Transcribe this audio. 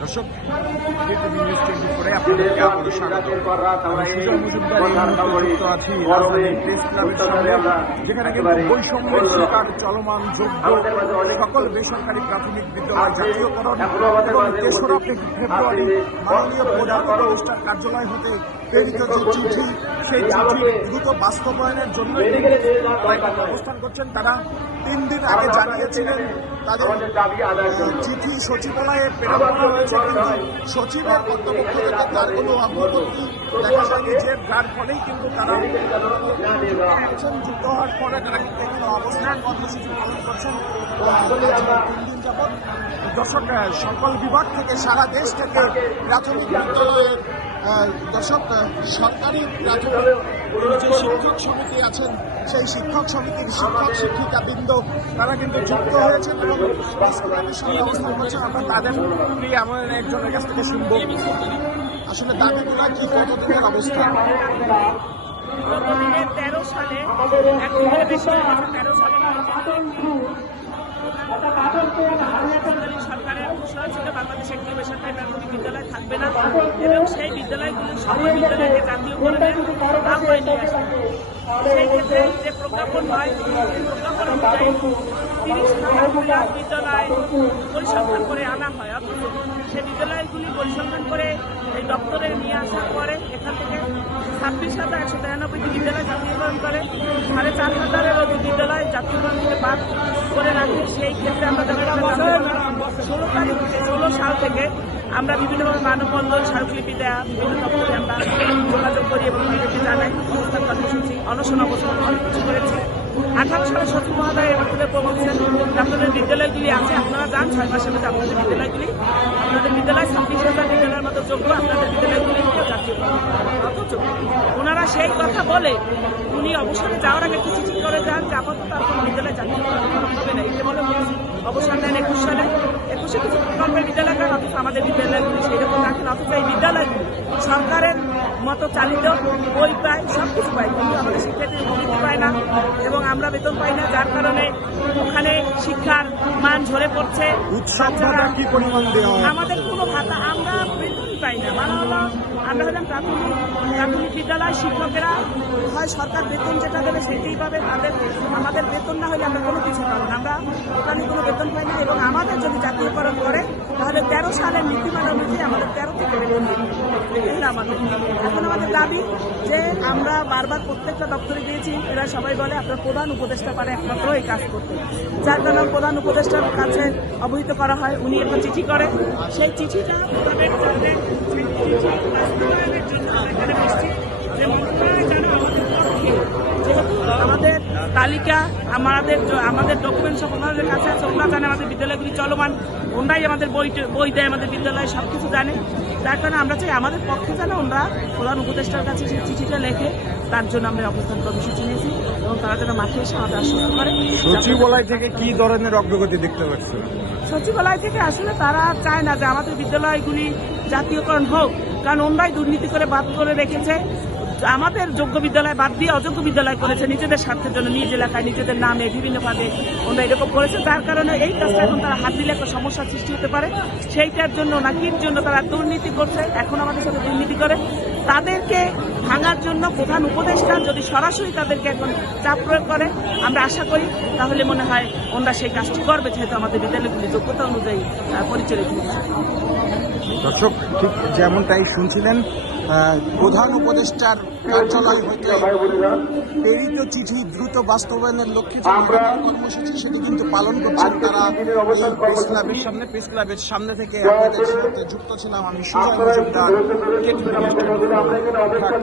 দর্শক, KTV news 24 আপনাদেরকে আবারও স্বাগত। আমি সুজয় মজুমদার এই মুহূর্তে যুক্ত আছি রাজধানী প্রেস ক্লাবের সামনে, যেখানে কিন্তু বৈষম্যের শিকার চলমান যোগ্য সকল বেসরকারি প্রাথমিক বিদ্যালয় জাতীয়করণ এবং ৩রা ফেব্রুয়ারি মাননীয় প্রধান উপদেষ্টার কার্যালয় হতে প্রেরিত যে চিঠি, সেই চিঠি দ্রুত বাস্তবায়নের জন্য অবস্থান করছেন। তারা 3 দিন আগে জানিয়েছিলেন তাদের চিঠি সচিবালয়ে প্রেরণ করা হয়েছে, কিন্তু সচিবের কর্তব্য থেকে তার কোনো অগ্রগতি দেখা যায়নি, যার ফলেই কিন্তু তারা যুক্ত হওয়ার পরে তারা কিন্তু এখানে অবস্থান কর্মসূচি পালন করছেন 3 দিন যাবৎ। দর্শক, সকল বিভাগ থেকে সারা দেশ থেকে প্রাথমিক বিদ্যালয়ের দর্শক সরকারি প্রাথমিক যে শিক্ষক সমিতি আছেন, সেই শিক্ষক সমিতির শিক্ষক শিক্ষিকাবৃন্দ তারা কিন্তু যুক্ত হয়েছেন এবং বাস্তবায়নের সঙ্গে অবস্থান করছেন। আমরা তাদের এমন একজনের কাছ থেকে শুনব আসলে দাবিগুলো কি, কতদিনের অবস্থা। 13 সালে 13 সালে সরকারের ঘোষণা ছিল বাংলাদেশে একটি বেসরকারি প্রাথমিক বিদ্যালয় থাকবে না এবং সেই বিদ্যালয়গুলি সকল বিদ্যালয়কে জাতীয়করণের আওতায় নিয়ে আসবে। সেই ক্ষেত্রে যে প্রজ্ঞাপন হয়, সেই প্রজ্ঞাপন অনুযায়ী 30,000 বিদ্যালয় পরিসংখ্যান করে আনা হয়। অথচ সেই বিদ্যালয়গুলি পরিসংখ্যান করে এই দপ্তরে নিয়ে আসার পরে এখান থেকে 26,193টি বিদ্যালয় জাতীয়করণ করে, 4,500-এর অধিক বিদ্যালয় জাতীয়করণ থেকে বাদ করে রাখে। সেই ক্ষেত্রে আমরা 16 সাল থেকে আমরা বিভিন্নভাবে মানববন্ধন, স্মারকলিপি দেওয়া, বিভিন্ন দপ্তরে আমরা যোগাযোগ করি এবং তাদেরকে জানাই, অবস্থান কর্মসূচি, অনশন অবস্থান অনেক কিছু করেছি। 18 সালে সচিব মহোদয় বক্তব্যে বলছেন আপনাদের বিদ্যালয়গুলি আছে, আপনারা যান 6 মাসের মধ্যে আপনাদের বিদ্যালয় 26,000 বিদ্যালয়ের মতো যোগ্য, আপনাদের বিদ্যালয়গুলি জাতীয়করণ। অথচ ওনারা সেই কথা বলে উনি অবসরে যাওয়ার আগে একটু চিঠি করে যান যে আপাতত আপনার বিদ্যালয় জাতীয়করণ হবে না। এই বলে অবসর নেন 21 সালে। 21-এ কিছু প্রকল্পের বিদ্যালয় করেন, অথচ আমাদের বিদ্যালয়গুলি সেই রকম রাখেন। অথচ এই বিদ্যালয়গুলি সরকারের মতো চালিত, বই পায়, সব কিছু পায়, কিন্তু আমাদের শিক্ষার্থী বৃত্তি পায় না এবং আমরা বেতন পাই না, যার কারণে ওখানে শিক্ষার মান ঝরে পড়ছে। আমাদের কোনো ভাতা, আমরা বেতনই পাই না। মানে হলো আমরা হলাম প্রাথমিক বিদ্যালয় শিক্ষকেরা, হয় সরকার বেতন যেটা দেবে সেটাই পাবে, আমাদের বেতন না হলে আমরা কোনো কিছু পাবো না। আমরা ওখানে কোনো বেতন পাই না এবং আমাদের যদি জাতীয়করণ করে তাহলে 13 সালের নীতিমালা অনুযায়ী আমাদের 13 থেকে বেতন দিবে। এখন আমাদের দাবি যে আমরা বারবার প্রত্যেকটা দপ্তরে গিয়েছি, এরা সবাই বলে আপনার প্রধান উপদেষ্টা পারে একমাত্র এই কাজ করতে, যার কারণে প্রধান উপদেষ্টার কাছে অবহিত করা হয়। উনি একটা চিঠি করে, সেই চিঠিটা আমাদের তালিকা, আমাদের ডকুমেন্টস সব ওনাদের কাছে আছে, ওনারা জানে আমাদের বিদ্যালয়গুলি চলমান, ওনারাই আমাদের বই দেয়, আমাদের বিদ্যালয় সব কিছু জানে। যার কারণে আমরা চাই আমাদের পক্ষে যেন ওনারা প্রধান উপদেষ্টার কাছে সেই চিঠিটা লেখে, তার জন্য আমরা অবস্থান কর্মসূচি নিয়েছি এবং তারা যেন মাঠে এসে আমাদের আশ্বস্ত করে। সচিবালয় থেকে কি ধরনের অগ্রগতি দেখতে পাচ্ছেন? সচিবালয় থেকে আসলে তারা চায় না যে আমাদের বিদ্যালয়গুলি জাতীয়করণ হোক, কারণ ওনারাই দুর্নীতি করে বাদ করে রেখেছে। আমাদের যোগ্য বিদ্যালয় বাদ দিয়ে অযোগ্য বিদ্যালয় করেছে নিজেদের স্বার্থের জন্য, নিজ এলাকায় নিজেদের নামে বিভিন্নভাবে ওনারা এরকম করেছে, যার কারণে এই কাজটা এখন তারা হাত দিলে একটা সমস্যার সৃষ্টি হতে পারে। সেইটার জন্য নাকির জন্য তারা দুর্নীতি করছে, এখন আমাদের সাথে দুর্নীতি করে। তাদেরকে ভাঙার জন্য প্রধান উপদেষ্টা যদি সরাসরি তাদেরকে এখন চাপ প্রয়োগ করে, আমরা আশা করি তাহলে মনে হয় ওনারা সেই কাজটি করবে, যেহেতু আমাদের বিদ্যালয়গুলি যোগ্যতা অনুযায়ী পরিচালিত হচ্ছে। দর্শক, ঠিক যেমনটাই শুনছিলেন, প্রধান উপদেষ্টার কার্যালয় হতে প্রেরিত চিঠি দ্রুত বাস্তবায়নের লক্ষ্যে যে কর্মসূচি, সেটি কিন্তু পালন করছেন তারা। প্রেস ক্লাবের সামনে থেকে আপনাদের সাথে যুক্ত ছিলাম আমি সুজয় মজুমদার, কেটিভি নিউজ 24 ঢাকা।